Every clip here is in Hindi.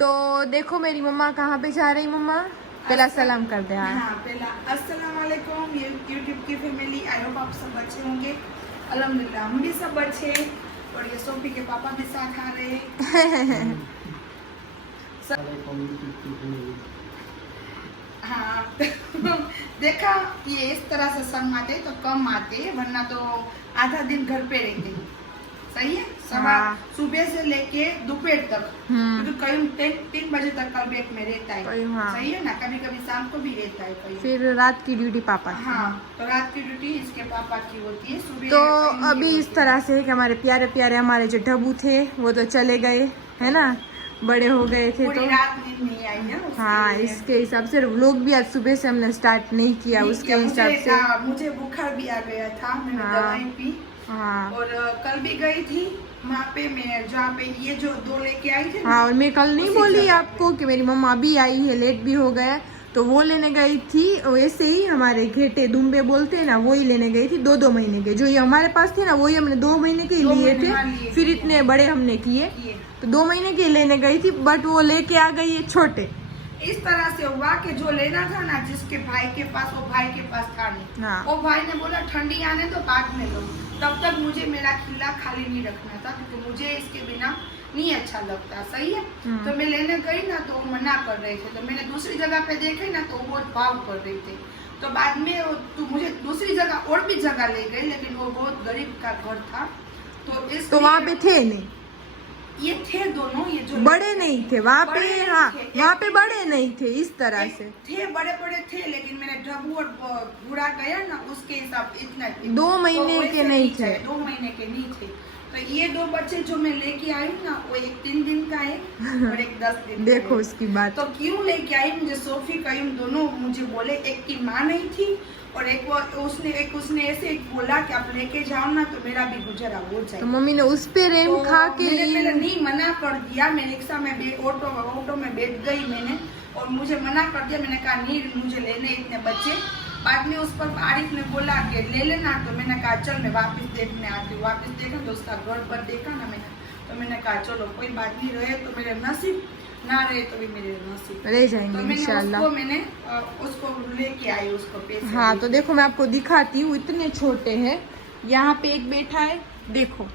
तो देखो मेरी मम्मा कहाँ पे जा रही मम्मा, पहला सलाम कर दे। हाँ पहला अस्सलाम वालेकुम यूट्यूब की फैमिली। आई होप आप सब अच्छे होंगे। अल्हम्दुलिल्लाह हम भी सब अच्छे। और ये सोफी के पापा भी साथ आ रहे हैं। हाँ देखा ये इस तरह से संग आते तो कम आते, वरना तो आधा दिन घर पे रहते। सही है। सुबह से लेके दोपहर तक, क्योंकि कई 3 बजे तक कल बैग में रहता है। सही है ना। कभी कभी शाम को भी रहता है कहीं। फिर रात की ड्यूटी पापा की। हाँ तो रात की ड्यूटी इसके पापा की होती है। सुबह तो अभी इस तरह से है कि हमारे प्यारे प्यारे हमारे जो ढबू थे वो तो चले गए है ना, बड़े हो गए थे तो रात नींद नहीं आई है। हाँ इसके हिसाब से लोग भी आज सुबह से हमने स्टार्ट नहीं किया उसके हिसाब से। मुझे बुखार भी आ गया था, मैंने दवाई पी। हाँ और कल भी गई थी वहाँ पे, मैं जहाँ पे ये जो 2 लेके आई थी। हाँ और मैं कल नहीं बोली आपको कि मेरी मम्मा अभी आई है, लेट भी हो गया तो वो लेने गई थी। वैसे ही हमारे घेटे दुम्बे बोलते हैं ना, वही लेने गई थी 2-2 महीने के। जो ये हमारे पास थे ना वही हमने 2 महीने के लिए थे, फिर इतने बड़े हमने किए तो 2 महीने के लेने गई थी, बट वो लेके आ गई है छोटे। इस तरह से हुआ कि जो लेना था ना जिसके भाई के पास, वो भाई के पास था नहीं। हाँ। वो भाई ने बोला ठंडी आने तो बाद में लो, तब तक मुझे मेरा खिला खाली नहीं रखना था, क्योंकि मुझे इसके बिना नहीं अच्छा लगता। सही है। तो मैं लेने गई ना तो वो मना कर रहे थे, तो मैंने दूसरी जगह पे देखे ना तो वो बहुत भाव कर रहे थे। तो बाद में तो मुझे दूसरी जगह और भी जगह ले गई, लेकिन वो बहुत गरीब का घर था तो वहाँ पे थे नहीं, ये थे दोनों, ये जो बड़े नहीं थे वहाँ पे। हाँ वहाँ पे बड़े नहीं थे इस तरह से थे, बड़े बड़े थे, लेकिन मेरे ढबू और बूढ़ा गया ना उसके हिसाब इतना 2 महीने के नहीं थे, 2 महीने के नहीं थे। तो ये 2 बच्चे जो मैं लेके आई ना, वो एक 3 दिन का है और एक 10 दिन का देखो उसकी बात। तो क्यों लेके आई, मुझे सोफी कहीं दोनों मुझे बोले, एक की माँ नहीं थी और एक उसने ऐसे बोला कि आप लेके जाओ ना तो मेरा भी गुजारा हो जाए। तो मम्मी ने उस पे रेम खा के मैंने नहीं मना कर दिया। मैं रिक्शा में ऑटो में बैठ गई मैंने, और मुझे मना कर दिया। मैंने कहा नहीं मुझे लेने इतने बच्चे। बाद में उस पर आरिफ ने बोला कि ले लेना, तो मैंने कहा चल मैं वापस देखने आती हूँ। वापस देखा तो उसका घर पर देखा ना मैंने, तो मैंने कहा चलो कोई बात नहीं, रहे तो मेरे नसीब, ना रहे तो भी मेरे नसीब, रह जाएंगे तो इंशाल्लाह। मैंने उसको लेके आई उसको पैसे। हाँ तो देखो मैं आपको दिखाती हूँ, इतने छोटे हैं। यहाँ पे एक बैठा है देखो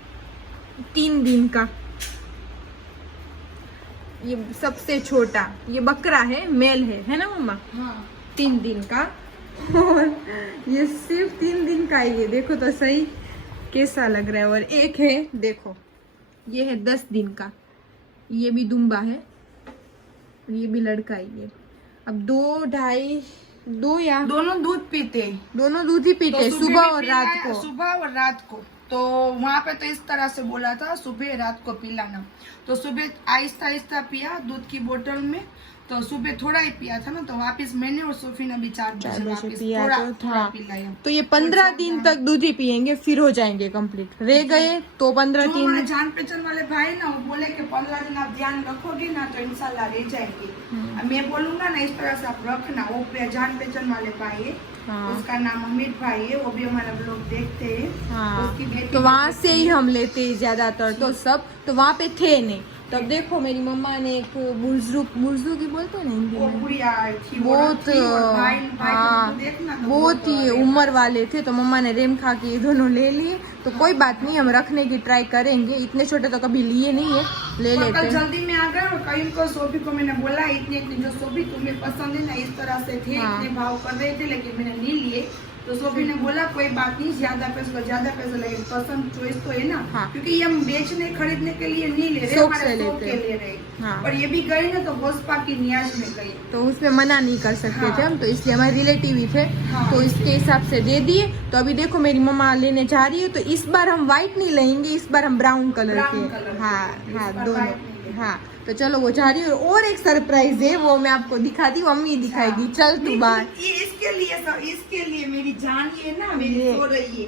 3 दिन का, ये सबसे छोटा ये बकरा है, मेल है ना मम्मा। हाँ 3 दिन का। और ये सिर्फ 3 दिन का ही है, देखो तो सही कैसा लग रहा है। और एक है देखो ये है 10 दिन का, ये भी दुम्बा है, ये भी लड़का ही है। अब 2 या दोनों दूध पीते, दोनों दूध ही पीते सुबह और रात को। सुबह और रात को। तो वहाँ पे तो इस तरह से बोला था सुबह रात को पिलाना। तो सुबह आहिस्ता आहिस्ता पिया दूध की बोतल में, तो सुबह थोड़ा ही पिया था ना, तो वापस मैंने और सोफी ने भी 4 बजे वापस थोड़ा पिलाया। तो ये 15 दिन तक दूध ही पियेंगे, फिर हो जाएंगे कंप्लीट। रह गए तो 15 दिन। जान पहचान वाले भाई ना वो बोले कि 15 दिन आप ध्यान रखोगे ना तो इंशाल्लाह रह जाएंगे। मैं बोलूंगा ना इस तरह से आप रखना। वो जान पहचान वाले भाई है। हाँ। उसका नाम अमित भाई है, वो भी हमारा ब्लॉग देखते हैं। हाँ। उसकी बेटी तो वहाँ से ही हम लेते हैं ज्यादातर तो सब, तो वहाँ पे थे नहीं। तब देखो मेरी मम्मा ने एक बुजुर्ग की बोलते हैं ना हिंदी में, बहुत बहुत ही उम्र वाले थे, तो मम्मा ने रेम खा के ये दोनों ले लिए। तो कोई बात नहीं, हम रखने की ट्राई करेंगे। इतने छोटे तो कभी लिए नहीं है, ले लेते। जल्दी में आ गए और कहीं को सोफी को मैंने बोला इतने जो सोफी तुम्हें पसंद है ना, इस तरह से थे। इतने भाव कर रहे थे लेकिन मैंने नहीं लिए। तो सोफी ने बोला कोई बात नहीं, ज्यादा पैसा लेकिन पसंद चॉइस तो है ना। हाँ। क्योंकि ये हम बेचने खरीदने के लिए नहीं ले रहे, हमारे शौक के ले रहे। हाँ। और ये भी गई ना तो होस्पा की नियाज में गई, तो उसमें मना नहीं कर सकते थे हम, तो इसलिए हमारे रिलेटिव ही थे। तो इसके हिसाब से दे दिए। तो अभी देखो मेरी मम्मा लेने जा रही है, तो इस बार हम व्हाइट नहीं लेंगे, इस बार हम ब्राउन कलर के। हाँ दोनों। हाँ तो चलो वो जा रही है। और एक सरप्राइज है वो मैं आपको दिखाती हूँ, मम्मी दिखाएगी। चल तू बाहर। इसके लिए मेरी जान ये ना मेरी सो रही है,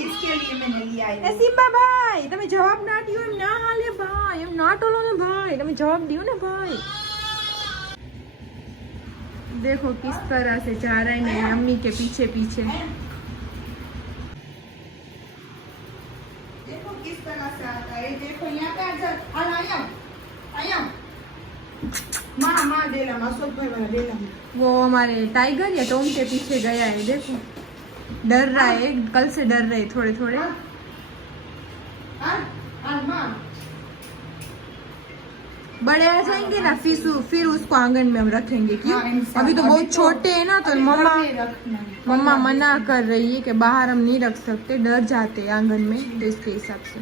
इसके लिए मैंने लिया है। सीमा भाई તમે જવાબ ના દિયો એમ ના હાલે ભાઈ, એમ ના ટોલો ને ભાઈ, તમે જવાબ दियो ને भाई। देखो किस तरह से जा रहा है मेरी मम्मी के पीछे पीछे। देखो किस तरह से आता है, देखो यहाँ पे आजा, आया माँ डेला अशोक भाई वाला डेला वो हमारे टाइगर या टॉम के पीछे गया है, देखो डर रहा है, कल से डर रहे थोड़े थोड़े। माँ बड़े आ जाएंगे ना फिर उसको आंगन में हम रखेंगे, क्यों? हाँ, इंसान। अभी तो अभी बहुत तो- छोटे हैं ना, तो अभी मम्मा घर में रखना है। मम्मा मना कर रही है कि बाहर हम नहीं रख सकते, डर जाते हैं आंगन में, तो इसके हिसाब से।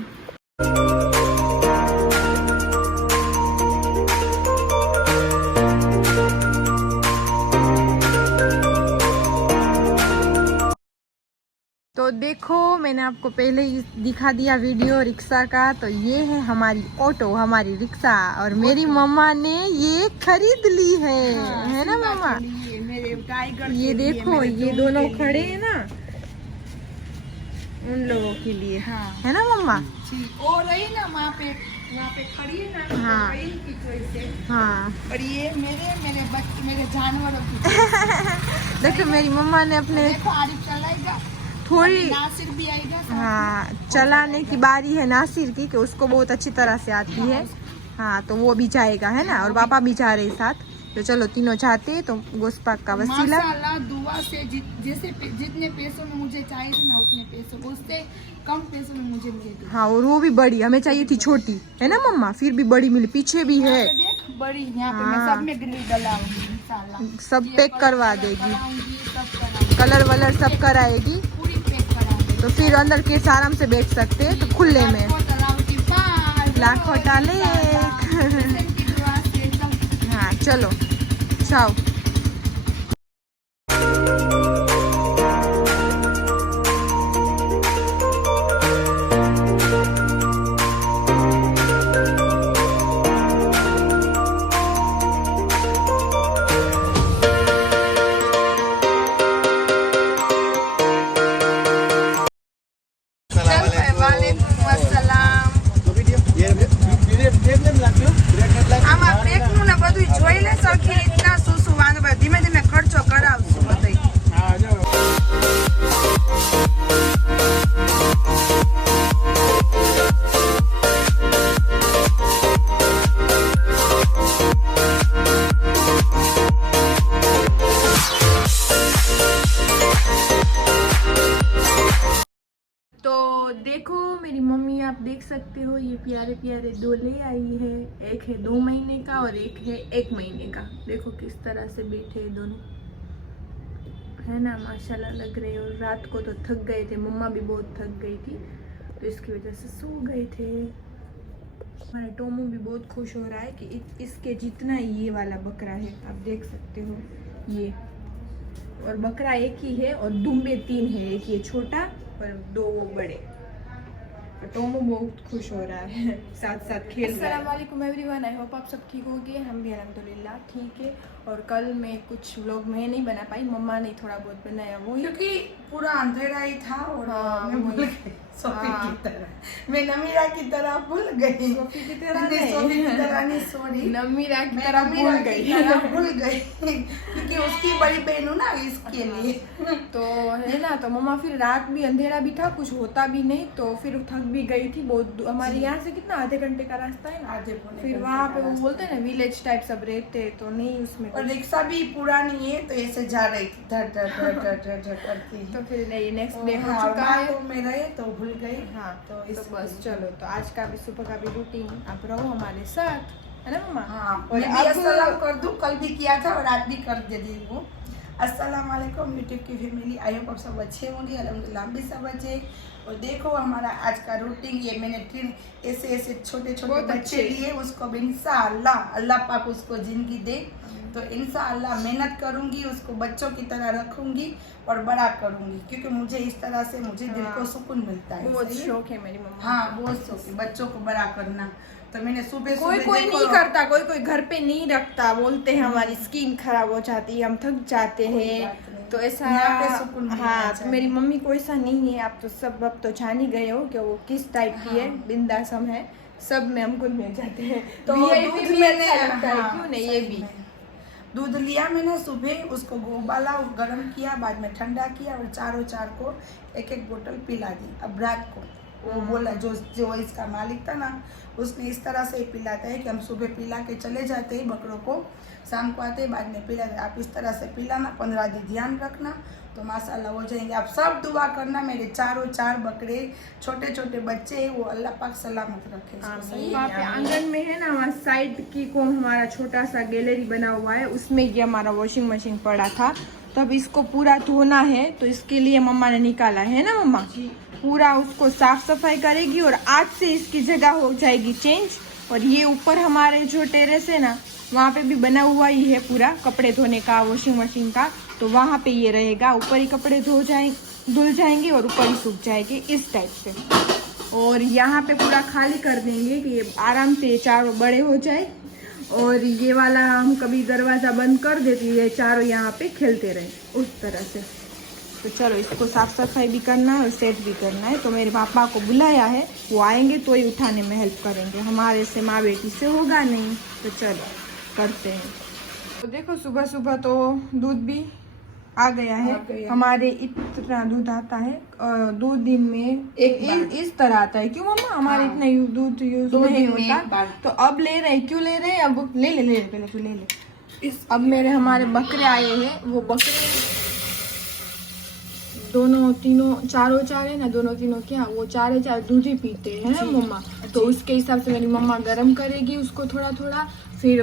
तो देखो मैंने आपको पहले ही दिखा दिया वीडियो रिक्शा का, तो ये है हमारी ऑटो, हमारी रिक्शा, और मेरी मम्मा ने ये खरीद ली है ना मम्मा? मेरे टाइगर ये देखो ये दोनों खड़े हैं ना, उन लोगों के लिए, हाँ। है ना मम्मा? वो रही ना वहाँ पे खड़ी है ना, हाँ। वही की चॉइस है। हाँ और ये मेरे बच्चे मेरे जानवरों की देखो मेरी मम्मा ने अपने देखो आरिफ चलाएगा, थोड़ी नासिर भी आएगा साथ में। हाँ चलाने की बारी है नासिर की, कि उसको बहुत अच्छी तरह से आती है। हाँ तो वो भी जाएगा, है ना, और पापा भी जा रहे साथ, तो चलो तीनों चाहते हैं, तो गोस्पाक का वसीला। माशाल्लाह दुआ से जितने पैसों में मुझे चाहिए थे ना, उतने पैसों, उससे कम पैसों में मुझे मिले थे। हाँ और वो भी बड़ी, हमें चाहिए थी छोटी, है ना मम्मा, फिर भी बड़ी मिली, पीछे भी है। यहाँ पे देख बड़ी, यहाँ पे मैं हाँ। सब में ग्रिल डलाऊंगी इंशाल्लाह, सब ये पैक कलर करवा कलर देगी, कराऊंगी, सब कराऊंगी, कलर वलर सब कराएगी, पूरी पैक कराऊंगी। तो फिर अंदर किड्स आराम से बैठ सकते हैं, तो खुले में। लाखों टाले। हाँ चलो जाओ। આમાં પેકનું ને બધું જોઈ લે સરખી રીતના શું શું વાંધો, ધીમે ધીમે ખર્ચો કરાવશું બધું। तो देखो मेरी मम्मी, आप देख सकते हो ये प्यारे प्यारे दो ले आई है, एक है 2 महीने का और एक है 1 महीने का। देखो किस तरह से बैठे हैं दोनों, है ना, माशाल्लाह लग रहे हैं। और रात को तो थक गए थे, मम्मा भी बहुत थक गई थी, तो इसकी वजह से सो गए थे। हमारा टोमू भी बहुत खुश हो रहा है कि इसके जितना ये वाला बकरा है, आप देख सकते हो ये, और बकरा एक ही है और दुम्बे 3 है, एक ये छोटा और 2 वो बड़े। टोमो बहुत खुश हो रहा है, साथ साथ खेल रहा है। अस्सलाम वालेकुम एवरीवन, आई होप आप सब ठीक होंगे, हम भी अल्हम्दुलिल्लाह ठीक है। और कल मैं कुछ व्लॉग मैं नहीं बना पाई, मम्मा ने थोड़ा बहुत बनाया, वो क्योंकि पूरा अंधेरा ही था और हाँ, मैं भूल गई सोफी हाँ। की तरह, मैं नमीरा की तरह भूल गई, सोफी की तरह नहीं, नहीं। सोफी की तरह नहीं, सॉरी, नमीरा की मैं तरह नमीरा भूल की गई। तरह भूल गई क्योंकि उसकी बड़ी बहन हूँ ना, इसके लिए। तो है ना, तो मम्मा फिर रात भी अंधेरा भी था, कुछ होता भी नहीं, तो फिर थक भी गई थी बहुत। हमारे यहाँ से कितना आधे घंटे का रास्ता है ना, आधे पौने फिर घंटे वहाँ का पे वो रास्ता। बोलते हैं ना विलेज टाइप सब रहते हैं, तो नहीं उसमें और कुछ। रिक्शा भी पूरा नहीं है, तो ऐसे जा रही थी धड़ धड़ धड़ धड़ धड़ धड़ करती। तो फिर नहीं, नेक्स्ट डे हो हाँ, चुका है। बाथरूम में रहे तो भूल गई। हाँ तो तो इस बस चलो, तो आज का भी सुबह का भी रूटीन आप रहो हमारे साथ, है ना मम्मा? हाँ, और मैं भी अब- अस्सलाम कर दूं, कल भी किया था और आज भी कर दे रही हूँ। अस्सलाम वालेकुम यूट्यूब की फैमिली, आई होप आप सब अच्छे होंगे, अल्हम्दुलिल्लाह हम भी सब अच्छे। और देखो हमारा आज का रूटीन, ये मैंने 3 ऐसे छोटे छोटे बहुत बच्चे अच्छे। लिए, उसको भी इंशाअल्लाह अल्लाह पाक उसको जिंदगी दे, तो इंशाअल्लाह मेहनत करूंगी, उसको बच्चों की तरह रखूंगी और बड़ा करूंगी, क्योंकि मुझे इस तरह से मुझे दिल को सुकून मिलता है। बहुत सही है? शौक है मेरी मम्मा। हाँ, बहुत शौक है बच्चों को बड़ा करना। तो मैंने सुबह कोई सुबह कोई देखो- नहीं करता, कोई कोई घर पे नहीं रखता, बोलते हैं हमारी स्किन खराब हो जाती है, हम थक जाते कोई हैं, बात नहीं। तो ऐसा यहाँ पे सुकून मिलना हाँ। तो चाहिए। मेरी मम्मी को ऐसा नहीं है, आप तो सब अब तो जान ही गए हो कि वो किस टाइप की है, हाँ। बिंदासम है, सब में हमको मिल जाते हैं। तो VIP दूध भी मैंने अच्छा लगता है, हाँ, क्यों नहीं, ये सही भी। में। दूध लिया मैंने सुबह, उसको उबाला और गर्म किया, बाद में ठंडा किया और चारों को एक एक बोतल पिला दी। अब रात को वो बोला जो इसका मालिक था ना, उसने इस तरह से पिलाता है कि हम सुबह पिला के चले जाते हैं बकरों को, शाम को आते ही बाद में पिलाते। आप इस तरह से पिलाना, 15 दिन ध्यान रखना तो माशाल्लाह हो जाएंगे। आप सब दुआ करना मेरे चारों 4 बकरे छोटे छोटे बच्चे हैं, वो अल्लाह पाक सलामत रखे। सही वहाँ पे आंगन में है ना, वहाँ साइड की को हमारा छोटा सा गैलरी बना हुआ है, उसमें ये हमारा वॉशिंग मशीन पड़ा था, तो अब इसको पूरा धोना है, तो इसके लिए मम्मा ने निकाला है ना मम्मा। पूरा उसको साफ सफाई करेगी और आज से इसकी जगह हो जाएगी चेंज। और ये ऊपर हमारे जो टेरेस है ना, वहाँ पे भी बना हुआ ही है पूरा कपड़े धोने का, वॉशिंग मशीन का, तो वहाँ पे ये रहेगा। ऊपर ही कपड़े धुल जाएंगे और ऊपर ही सूख जाएंगे इस टाइप से। और यहाँ पे पूरा खाली कर देंगे कि ये आराम से चारों बड़े हो जाए। और ये वाला हम कभी दरवाज़ा बंद कर देते हैं, चारों यहाँ पे खेलते रहे उस तरह से। तो चलो इसको साफ सफाई भी करना है और सेट भी करना है। तो मेरे पापा को बुलाया है, वो आएंगे तो ही उठाने में हेल्प करेंगे, हमारे से माँ बेटी से होगा नहीं। तो चलो करते हैं। तो देखो सुबह सुबह तो दूध भी आ गया है। हमारे इतना दूध आता है, 2 दिन में इस तरह आता है। क्यों मम्मा हमारे इतना दूध यूज नहीं होता, तो अब ले रहे हैं। क्यों ले रहे हैं? अब ले पहले तू ले ले। अब मेरे हमारे बकरे आए हैं, वो बकरे दोनों तीनों चारों चार है ना, दोनों तीनों क्या वो 4 दूध ही पीते हैं ना मम्मा। तो उसके हिसाब से मेरी मम्मा गर्म करेगी उसको थोड़ा थोड़ा, फिर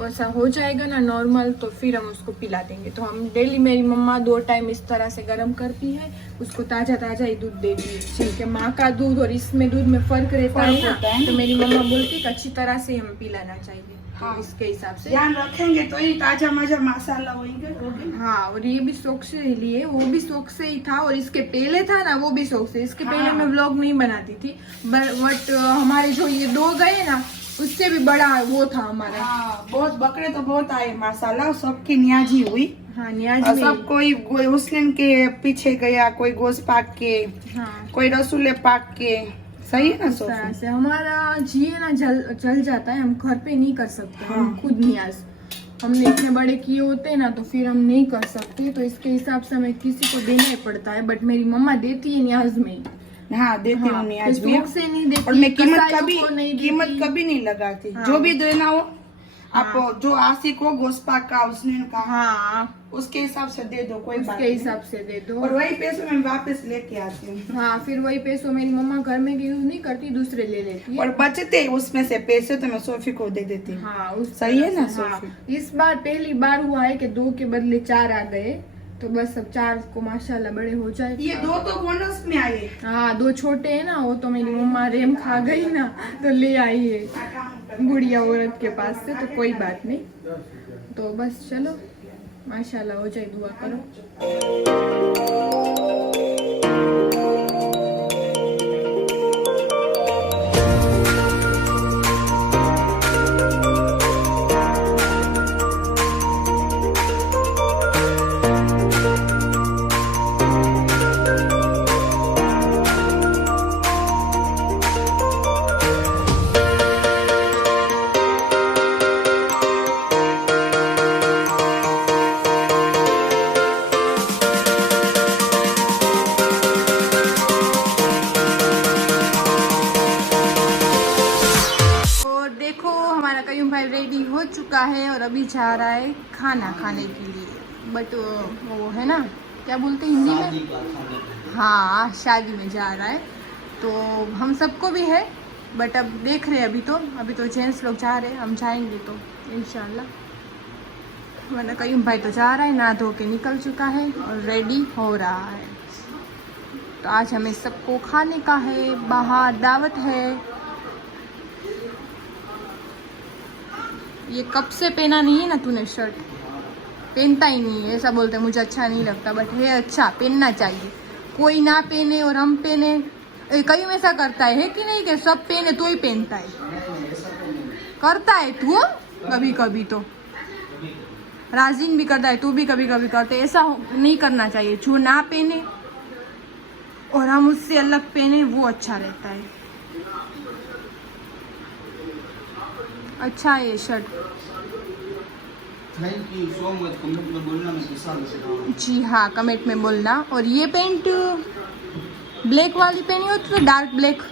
वैसा हो जाएगा ना नॉर्मल, तो फिर हम उसको पिला देंगे। तो हम डेली मेरी मम्मा 2 टाइम इस तरह से गर्म करती है, उसको ताज़ा ही दूध देती है। ठीक है, माँ का दूध और इसमें दूध में फर्क रहता है ना, तो मेरी मम्मा बोलती है कि अच्छी तरह से हम पिलाना चाहिए। हाँ, तो इसके हिसाब से ध्यान रखेंगे तो ही ताजा मजा माशाल्लाह होंगे। हाँ, और ये भी शौक से लिए, वो भी शौक से ही था, और इसके पहले था ना वो भी शौक से। इसके पहले मैं व्लॉग नहीं बनाती थी, बट हमारे जो ये 2 गए ना, उससे भी बड़ा वो था हमारा। हाँ, बहुत बकरे तो बहुत आए माशाल्लाह, सबकी नियाजी हुई। हाँ, नियाजी सब कोई मुस्लिम के पीछे गया, कोई गोश्त पाक के, हाँ, कोई रसूले पाक के। सही है ना? इस तरह से हमारा जी है ना जल जाता है, हम घर पे नहीं कर सकते। हम खुद नियाज हमने इतने बड़े किए होते हैं ना, तो फिर हम नहीं कर सकते। तो इसके हिसाब से हमें किसी को देना ही पड़ता है, बट मेरी मम्मा देती है नियाज में। हाँ, देती हूँ नियाज में, से नहीं देती, और मैं कीमत कभी नहीं लगाती। जो भी देना हो आप, जो आशिक हो गोस्पा का, उसने का, हाँ, उसके हिसाब से दे दो, कोई बात नहीं, उसके हिसाब से दे दो। और वही पैसों में वापस लेके आती हूँ। हाँ, फिर वही पैसों मेरी मम्मा घर में यूज नहीं करती, दूसरे ले लेती है। और बचते उसमें से पैसे तो मैं सोफी को दे देती हूँ। हाँ, सही है ना? हाँ, इस बार पहली बार हुआ है कि 2 के बदले 4 आ गए, तो बस अब 4 को माशाल्लाह बड़े हो जाए। ये 2 तो बोनस में आए। हाँ, 2 छोटे हैं ना, वो तो मेरी मम्मा रेम खा गई ना, तो ले आई है गुड़िया औरत के पास से, तो कोई बात नहीं। तो बस चलो माशाल्लाह हो जाए, दुआ करो। रेडी हो चुका है और अभी जा रहा है खाना खाने के लिए। बट वो है ना, क्या बोलते हैं हिंदी में, हाँ, शादी में जा रहा है। तो हम सबको भी है, बट अब देख रहे हैं, अभी तो जेंट्स लोग जा रहे हैं, हम जाएंगे तो इंशाल्लाह। वरना कयूम भाई तो जा रहा है, नहा धो के निकल चुका है और रेडी हो रहा है। तो आज हमें सबको खाने का है, बाहर दावत है। ये कब से पहना नहीं है ना तूने शर्ट, पहनता ही नहीं है, ऐसा बोलते मुझे अच्छा नहीं लगता, बट है अच्छा, पहनना चाहिए। कोई ना पहने और हम पहने, कई ऐसा करता है कि नहीं, कि सब पहने तो ही पहनता है, करता है तू कभी कभी, तो राजीन भी करता है, तू भी कभी कभी करते है। ऐसा नहीं करना चाहिए, जो ना पहने और हम उससे अलग पहने वो अच्छा रहता है। अच्छा है ये shirt, thank you so much. Comment में बोलना, मैं किसान से जी हाँ, कमेंट में बोलना। और ये पैंट ब्लैक वाली पहनी हो तो डार्क ब्लैक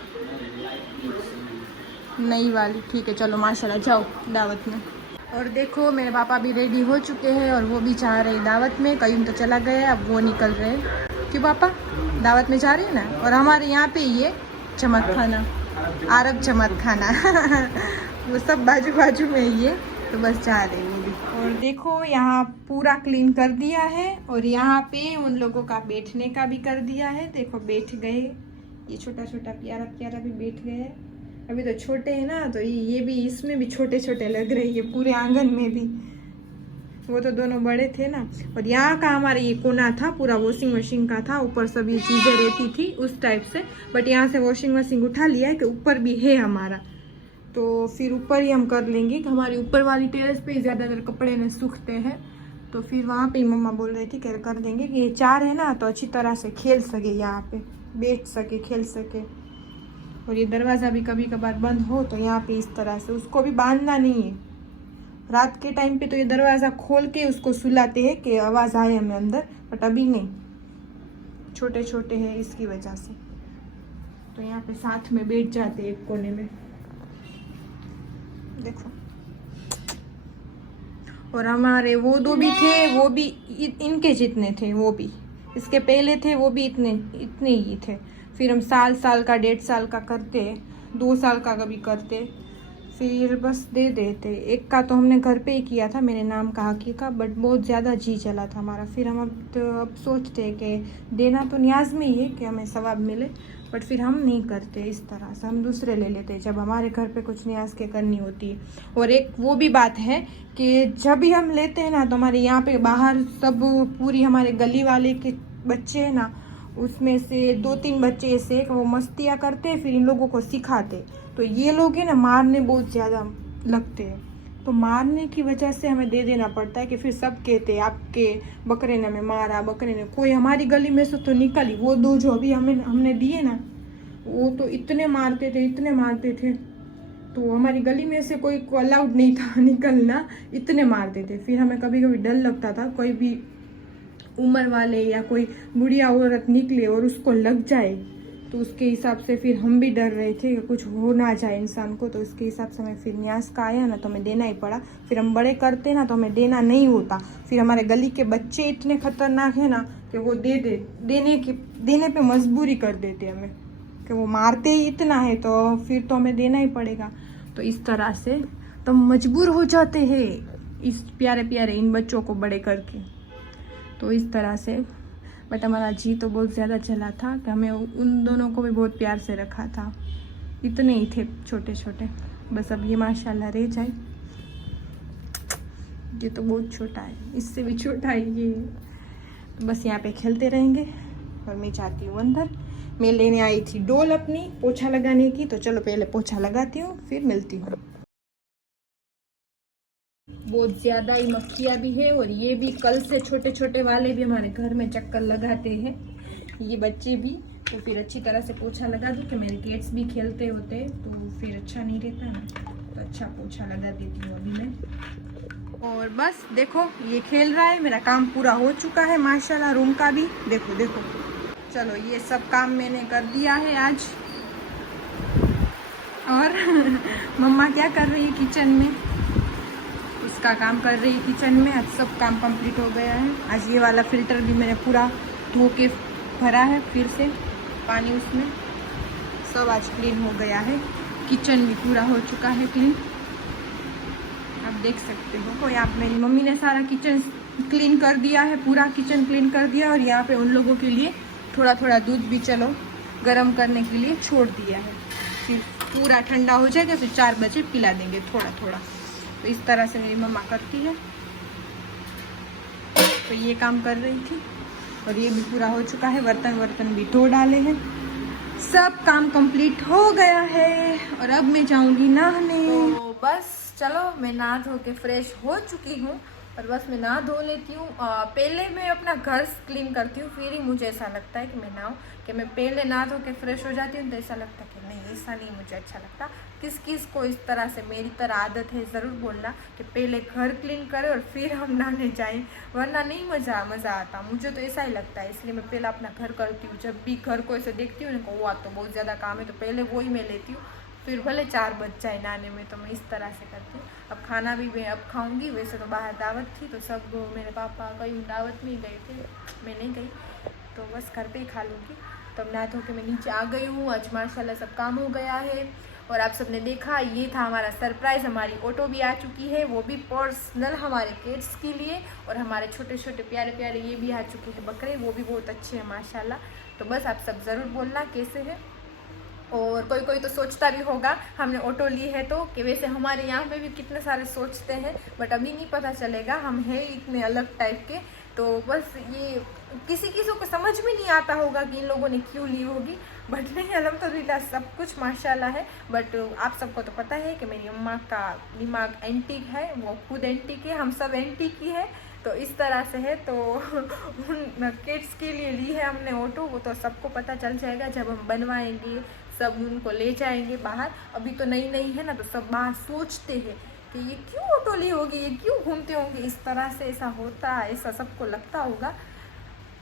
नई वाली, ठीक है चलो माशाल्लाह जाओ दावत में। और देखो मेरे पापा भी रेडी हो चुके हैं और वो भी जा रहे हैं दावत में। कयूम तो चला गया, अब वो निकल रहे हैं। क्यों पापा दावत में जा रहे हैं ना। और हमारे यहाँ पे ये चमक खाना, अरब चमक खाना वो सब बाजू बाजू में ही है, तो बस जा रहे हैं वो भी। और देखो यहाँ पूरा क्लीन कर दिया है और यहाँ पे उन लोगों का बैठने का भी कर दिया है। देखो बैठ गए, ये छोटा छोटा प्यारा प्यारा भी बैठ गए है। अभी तो छोटे हैं ना, तो ये भी इसमें भी छोटे छोटे लग रहे हैं, पूरे आंगन में भी। वो तो दोनों बड़े थे ना। और यहाँ का हमारा ये कोना था पूरा वॉशिंग मशीन का था, ऊपर सब ये चीज़ें रहती थी उस टाइप से। बट यहाँ से वॉशिंग मशीन उठा लिया है कि ऊपर भी है हमारा, तो फिर ऊपर ही हम कर लेंगे। हमारी ऊपर वाली टेरेस पे ज़्यादातर कपड़े न सूखते हैं, तो फिर वहाँ पे मम्मा बोल रही थी कि कर देंगे कि ये 4 है ना, तो अच्छी तरह से खेल सके, यहाँ पे बैठ सके, खेल सके। और ये दरवाज़ा भी कभी कभार बंद हो तो यहाँ पे इस तरह से, उसको भी बांधना नहीं है। रात के टाइम पे तो ये दरवाज़ा खोल के उसको सुलाते हैं कि आवाज़ आए हमें अंदर, बट अभी नहीं, छोटे छोटे हैं इसकी वजह से। तो यहाँ पे साथ में बैठ जाते हैं एक कोने में, देखो। और हमारे वो 2 भी थे, वो भी इनके जितने थे, वो भी इसके पहले थे, वो भी इतने ही थे। फिर हम साल का 1.5 साल का करते, 2 साल का कभी करते, फिर बस दे देते। एक का तो हमने घर पे ही किया था मेरे नाम का हकी का, बट बहुत ज़्यादा जी चला था हमारा। फिर हम अब सोचते हैं कि देना तो न्याज में ही है कि हमें सवाब मिले, बट फिर हम नहीं करते इस तरह से, हम दूसरे ले लेते जब हमारे घर पे कुछ न्याज के करनी होती है। और एक वो भी बात है कि जब भी हम लेते हैं ना, तो हमारे यहाँ पे बाहर सब पूरी हमारे गली वाले के बच्चे हैं ना, उसमें से 2-3 बच्चे ऐसे वो मस्तियाँ करते, फिर इन लोगों को सिखाते। तो ये लोग हैं ना मारने बहुत ज़्यादा लगते हैं, तो मारने की वजह से हमें दे देना पड़ता है कि फिर सब कहते हैं आपके बकरे ने हमें मारा, बकरे ने। कोई हमारी गली में से तो निकली, वो 2 जो अभी हमने दिए ना, वो तो इतने मारते थे, तो हमारी गली में से कोई अलाउड नहीं था निकलना, इतने मारते थे। फिर हमें कभी कभी डर लगता था कोई भी उम्र वाले या कोई बुढ़िया औरत निकले और उसको लग जाए, तो उसके हिसाब से फिर हम भी डर रहे थे कि कुछ हो ना जाए इंसान को। तो उसके हिसाब से हमें फिर न्यास का आया ना, तो हमें देना ही पड़ा। फिर हम बड़े करते ना, तो हमें देना नहीं होता। फिर हमारे गली के बच्चे इतने खतरनाक है ना कि वो देने पे मजबूरी कर देते हमें, कि वो मारते ही इतना है तो फिर तो हमें देना ही पड़ेगा। तो इस तरह से तो मजबूर हो जाते हैं इस प्यारे प्यारे इन बच्चों को बड़े करके, तो इस तरह से। बट हमारा जी तो बहुत ज़्यादा चला था कि हमें उन दोनों को भी बहुत प्यार से रखा था, इतने ही थे छोटे छोटे। बस अब ये माशाल्लाह रह जाए, ये तो बहुत छोटा है, इससे भी छोटा है ये। तो बस यहाँ पे खेलते रहेंगे और मैं जाती हूँ अंदर। मैं लेने आई थी डोल अपनी पोछा लगाने की, तो चलो पहले पोछा लगाती हूँ फिर मिलती हूँ। बहुत ज़्यादा ही मक्खियाँ भी है, और ये भी कल से छोटे छोटे वाले भी हमारे घर में चक्कर लगाते हैं, ये बच्चे भी। तो फिर अच्छी तरह से पोछा लगा दूँ कि मेरे गेट्स भी खेलते होते, तो फिर अच्छा नहीं रहता ना, तो अच्छा पोछा लगा देती हूँ अभी मैं। और बस देखो ये खेल रहा है, मेरा काम पूरा हो चुका है माशाल्लाह। रूम का भी देखो देखो, चलो ये सब काम मैंने कर दिया है आज। और मम्मा क्या कर रही है किचन में, उसका काम कर रही है किचन में। आज सब काम कंप्लीट हो गया है। आज ये वाला फ़िल्टर भी मैंने पूरा धो के भरा है, फिर से पानी उसमें, सब आज क्लीन हो गया है। किचन भी पूरा हो चुका है क्लीन, आप देख सकते हो। तो यहाँ मेरी मम्मी ने सारा किचन क्लीन कर दिया है, पूरा किचन क्लीन कर दिया। और यहाँ पे उन लोगों के लिए थोड़ा थोड़ा दूध भी चलो गर्म करने के लिए छोड़ दिया है, फिर पूरा ठंडा हो जाएगा, फिर 4 बजे पिला देंगे थोड़ा थोड़ा। तो इस तरह से मेरी मम्मा करती है। तो ये काम कर रही थी, और ये भी पूरा हो चुका है। बर्तन भी धो डाले हैं, सब काम कंप्लीट हो गया है। और अब मैं जाऊंगी नहाने। तो बस चलो मैं नहा धो के फ्रेश हो चुकी हूँ, और बस मैं नहा धो लेती हूँ। पहले मैं अपना घर क्लीन करती हूँ, फिर ही मुझे ऐसा लगता है कि मैं नहाऊँ। कि मैं पहले नहा धो के फ्रेश हो जाती हूँ तो ऐसा लगता है कि नहीं, ऐसा नहीं मुझे अच्छा लगता। किस किस को इस तरह से मेरी तरह आदत है ज़रूर बोलना कि पहले घर क्लीन करें और फिर हम नहाने जाएं, वरना नहीं मज़ा आता। मुझे तो ऐसा ही लगता है, इसलिए मैं पहले अपना घर करती हूँ। जब भी घर को ऐसे देखती हूँ ना, हुआ तो बहुत ज़्यादा काम है तो पहले वो ही मैं लेती हूँ, फिर भले 4 बज जाए नहाने में। तो मैं इस तरह से करती हूँ। अब खाना भी मैं अब खाऊंगी। वैसे तो बाहर दावत थी तो सब मेरे पापा कहीं दावत में गए थे, मैं नहीं गई, तो बस घर पे ही खा लूँगी। तब नहा धो के मैं नीचे आ गई हूँ। आज माशाल्लाह सब काम हो गया है। और आप सबने देखा, ये था हमारा सरप्राइज़। हमारी ऑटो भी आ चुकी है, वो भी पर्सनल हमारे किड्स के लिए। और हमारे छोटे छोटे प्यारे प्यारे ये भी आ चुके हैं बकरे, वो भी बहुत अच्छे हैं माशाल्लाह। तो बस आप सब ज़रूर बोलना कैसे है। और कोई कोई तो सोचता भी होगा हमने ऑटो ली है तो, कि वैसे हमारे यहाँ पे भी कितने सारे सोचते हैं, बट अभी नहीं पता चलेगा, हम हैं इतने अलग टाइप के। तो बस ये किसी को समझ में नहीं आता होगा कि इन लोगों ने क्यों ली होगी, बट नहीं, अल्हम्दुलिल्लाह सब कुछ माशाल्लाह है। बट आप सबको तो पता है कि मेरी अम्मा का दिमाग एंटीक है, वो खुद एंटीक है, हम सब एंटीक ही है। तो इस तरह से है। तो उन किड्स के लिए ली है हमने ऑटो, वो तो सबको पता चल जाएगा जब हम बनवाएंगे, सब उनको ले जाएंगे बाहर। अभी तो नई नई है ना, तो सब बाहर सोचते हैं कि ये क्यों ऑटो ली होगी, ये क्यों घूमते होंगे इस तरह से, ऐसा होता है, ऐसा सबको लगता होगा।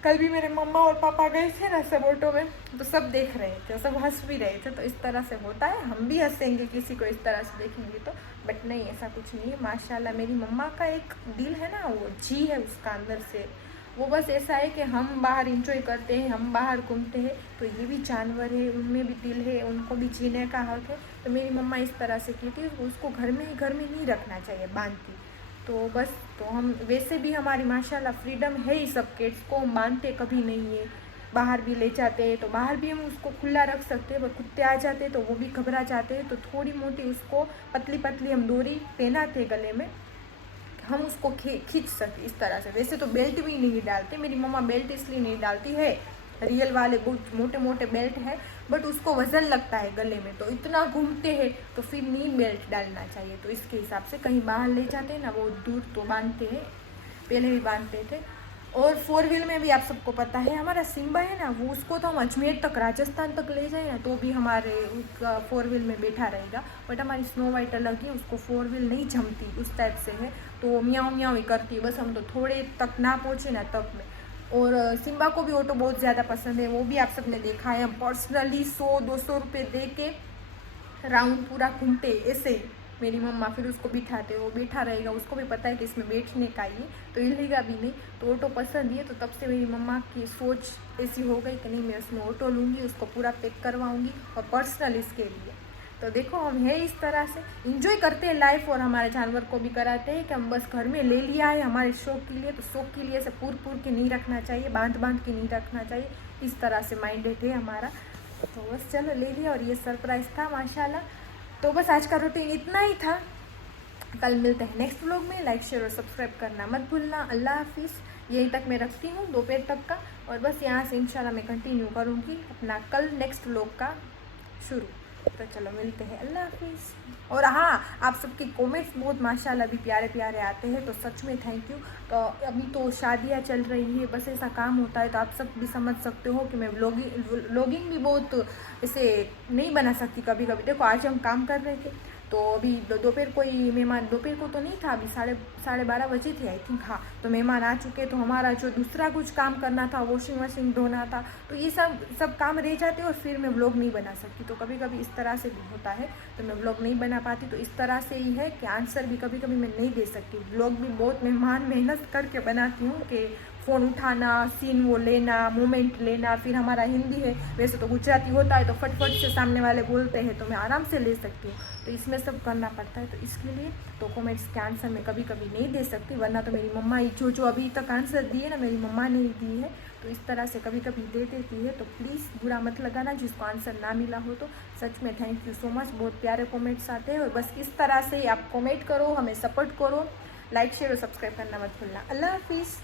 कल भी मेरे मम्मा और पापा गए थे ना सब ऑटो में, तो सब देख रहे थे, सब हंस भी रहे थे। तो इस तरह से होता है, हम भी हंसेंगे किसी को इस तरह से देखेंगे तो, बट नहीं, ऐसा कुछ नहीं है। माशाल्लाह मेरी मम्मा का एक दिल है ना, वो जी है उसका अंदर से, वो बस ऐसा है कि हम बाहर इंजॉय करते हैं, हम बाहर घूमते हैं, तो ये भी जानवर है, उनमें भी दिल है, उनको भी जीने का हक है। तो मेरी मम्मा इस तरह से की थी, उसको घर में नहीं रखना चाहिए बांधती। तो बस, तो हम वैसे भी हमारी माशाल्लाह फ्रीडम है ही, सब किड्स को हम बांधते कभी नहीं है। बाहर भी ले जाते हैं तो बाहर भी हम उसको खुला रख सकते हैं, पर कुत्ते आ जाते हैं तो वो भी घबरा जाते हैं। तो थोड़ी मोटी उसको पतली पतली हम डोरी पहनाते गले में, हम उसको खींच सकते इस तरह से। वैसे तो बेल्ट भी नहीं डालते, मेरी मम्मा बेल्ट इसलिए नहीं डालती है, रियल वाले बहुत मोटे मोटे बेल्ट है, बट उसको वजन लगता है गले में, तो इतना घूमते हैं तो फिर नहीं बेल्ट डालना चाहिए। तो इसके हिसाब से कहीं बाहर ले जाते हैं ना, वो दूर तो बांधते हैं, पहले भी बांधते थे। और 4 व्हील में भी आप सबको पता है, हमारा सिम्बा है ना, वो उसको तो हम अजमेर तक, राजस्थान तक ले जाए ना, तो भी हमारे उसका 4 व्हील में बैठा रहेगा। बट हमारी स्नो वाइट अलग है, उसको 4 व्हील नहीं जमती, उस टाइप से है, तो म्याऊं म्याऊं ही करती है, बस हम तो थोड़े तक ना पहुँचे ना तब में। और सिम्बा को भी ऑटो बहुत ज़्यादा पसंद है, वो भी आप सबने देखा है, हम पर्सनली 100-200 रुपये दे के राउंड पूरा घूमते ऐसे ही। मेरी मम्मा फिर उसको बिठाते, वो बैठा रहेगा, उसको भी पता है कि इसमें बैठने का ही, तो हिलेगा भी नहीं। तो ऑटो पसंद ही है, तो तब से मेरी मम्मा की सोच ऐसी हो गई कि नहीं, मैं उसमें ऑटो लूँगी, उसको पूरा पैक करवाऊँगी और पर्सनल इसके लिए। तो देखो, हम है इस तरह से इंजॉय करते हैं लाइफ, और हमारे जानवर को भी कराते हैं कि हम बस घर में ले लिया है हमारे शौक के लिए, तो शौक के लिए ऐसे पूर के नहीं रखना चाहिए, बांध के नहीं रखना चाहिए, इस तरह से माइंडेड है हमारा। तो बस चलो ले लिया, और ये सरप्राइज़ था माशाल्लाह। तो बस आज का रूटीन इतना ही था। कल मिलते हैं नेक्स्ट व्लॉग में। लाइक शेयर और सब्सक्राइब करना मत भूलना। अल्लाह हाफिज़। यहीं तक मैं रखती हूँ, दोपहर तक का, और बस यहाँ से इंशाल्लाह मैं कंटिन्यू करूँगी अपना कल नेक्स्ट व्लॉग का शुरू। तो चलो मिलते हैं, अल्लाह हाफिज़। और हाँ, आप सबके कमेंट्स बहुत माशाल्लाह भी प्यारे प्यारे आते हैं, तो सच में थैंक यू। तो अभी तो शादियाँ चल रही है, बस ऐसा काम होता है, तो आप सब भी समझ सकते हो कि मैं व्लॉगिंग भी बहुत ऐसे नहीं बना सकती कभी कभी। देखो, आज हम काम कर रहे थे, तो अभी दोपहर कोई मेहमान, दोपहर को तो नहीं था, अभी 12:30 बजे थे आई थिंक, हाँ। तो मेहमान आ चुके, तो हमारा जो दूसरा कुछ काम करना था, वॉशिंग मशीन धोना था, तो ये सब काम रह जाते और फिर मैं व्लॉग नहीं बना सकती। तो कभी कभी इस तरह से भी होता है, तो मैं व्लॉग नहीं बना पाती। तो इस तरह से ही है कि आंसर भी कभी कभी मैं नहीं दे सकती। व्लॉग भी बहुत मेहनत करके बनाती हूँ कि फ़ोन उठाना, सीन वो लेना, मोमेंट लेना। फिर हमारा हिंदी है, वैसे तो गुजराती होता है, तो फटफट से सामने वाले बोलते हैं, तो मैं आराम से ले सकती हूँ। तो इसमें सब करना पड़ता है, तो इसके लिए तो कमेंट्स के आंसर मैं कभी कभी नहीं दे सकती, वरना तो मेरी मम्मा ही जो अभी तक आंसर दिए ना, मेरी मम्मा ने ही दी है। तो इस तरह से कभी कभी दे देती है, तो प्लीज़ बुरा मत लगाना जिसको आंसर ना मिला हो। तो सच में थैंक यू सो मच, बहुत प्यारे कमेंट्स आते हैं। और बस इस तरह से आप कमेंट करो, हमें सपोर्ट करो, लाइक शेयर और सब्सक्राइब करना मत भूलना। अल्लाह हाफिज़।